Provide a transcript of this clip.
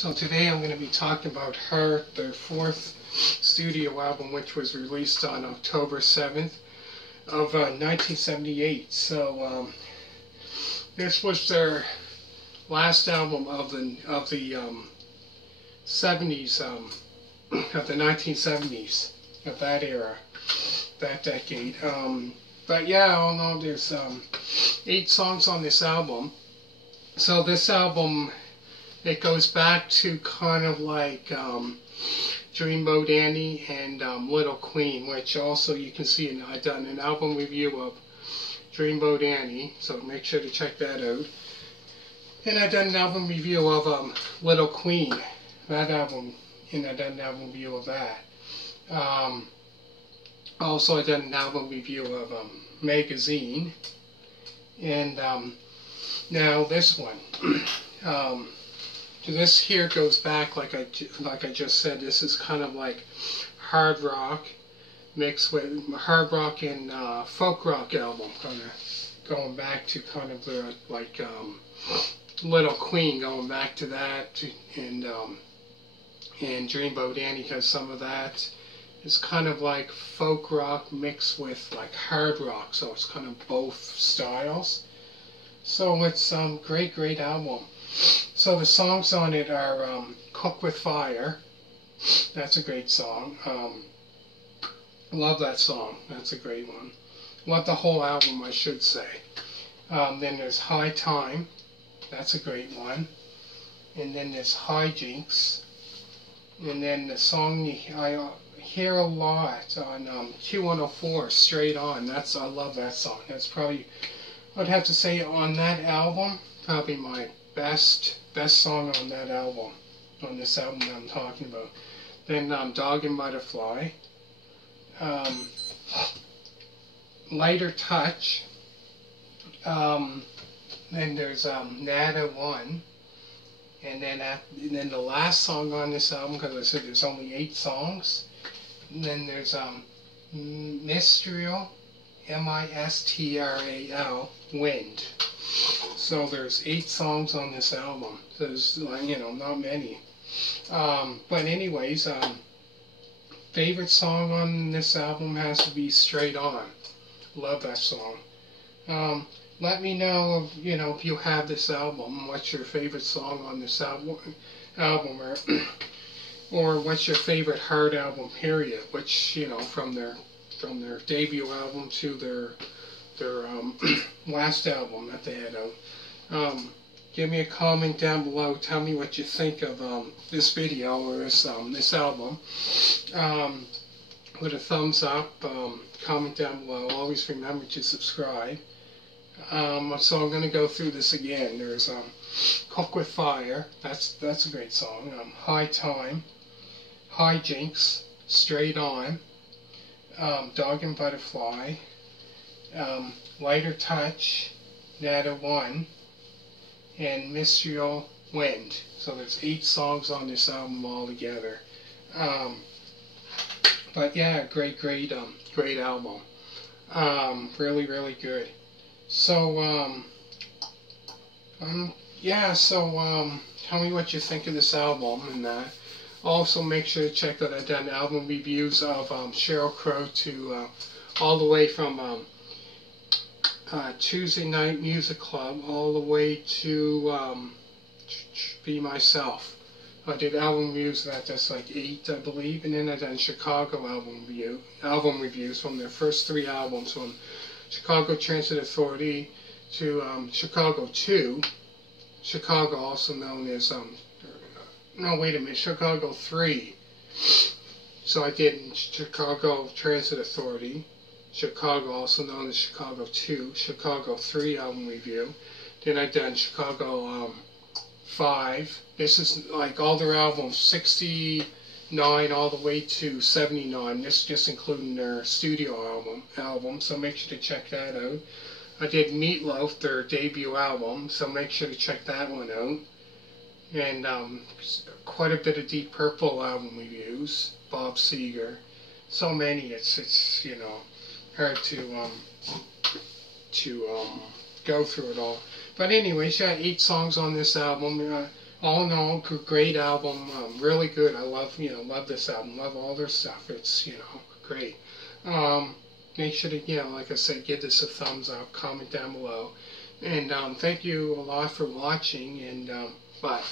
So today I'm going to be talking about their fourth studio album, which was released on October 7th of 1978. So this was their last album of the 70s, of the 1970s, of that era, that decade. But yeah, all in all, there's 8 songs on this album. So this album, it goes back to kind of like Dreamboat Annie and Little Queen, which also you can see I've done an album review of Dreamboat Annie, so make sure to check that out. And I've done an album review of Little Queen, that album, and I've done an album review of that. Also, I've done an album review of Magazine, and now this one. This here goes back, like I just said, this is kind of like hard rock mixed with hard rock and folk rock album, kind of going back to kind of the like Little Queen, going back to that, and Dreamboat Annie has some of that. It's kind of like folk rock mixed with like hard rock, so it's kind of both styles. So it's great album. So the songs on it are Cook with Fire. That's a great song. Love that song. That's a great one. Love the whole album, I should say. Then there's High Time. That's a great one. And then there's Hijinx. And then the song I hear a lot on Q104, Straight On. I love that song. That's probably, I'd have to say, on that album, probably my best song on that album, on this album that I'm talking about. Then Dog and Butterfly, Lighter Touch, then there's Nada One, and then the last song on this album, because I said there's only 8 songs, and then there's Mistral, M-I-S-T-R-A-L, Wind. So there's 8 songs on this album. There's, not many. But anyways, favorite song on this album has to be Straight On. Love that song. Let me know, if you have this album, what's your favorite song on this album, or what's your favorite hard album, period, which, from their debut album to their last album that they had out. Give me a comment down below. Tell me what you think of this video or this album. Put a thumbs up. Comment down below. Always remember to subscribe. So I'm going to go through this again. There's Cook with Fire. That's a great song. High Time, Hijinx, Straight On, Dog and Butterfly, Lighter Touch, Nada One, and Mistral Wind. So there's 8 songs on this album altogether. But yeah, great album. Really good. So tell me what you think of this album, and also make sure to check that I've done album reviews of Sheryl Crow to all the way from Tuesday Night Music Club all the way to Be Myself. I did album reviews of that. That's like 8, I believe, and then I done Chicago album reviews from their first 3 albums, from Chicago Transit Authority to Chicago 2, Chicago, also known as Chicago 3. So I did Chicago Transit Authority, Chicago, also known as Chicago 2, Chicago 3 album review. Then I've done Chicago 5. This is like all their albums, 69 all the way to 79. This is just including their studio album, so make sure to check that out. I did Meatloaf, their debut album, so make sure to check that one out. And quite a bit of Deep Purple album reviews, Bob Seger. So many, it's hard to go through it all. But anyways, yeah, 8 songs on this album. all in all, great album, really good. I love, love this album, love all their stuff. It's, great. Make sure to, like I said, give this a thumbs up, comment down below. And thank you a lot for watching, and bye.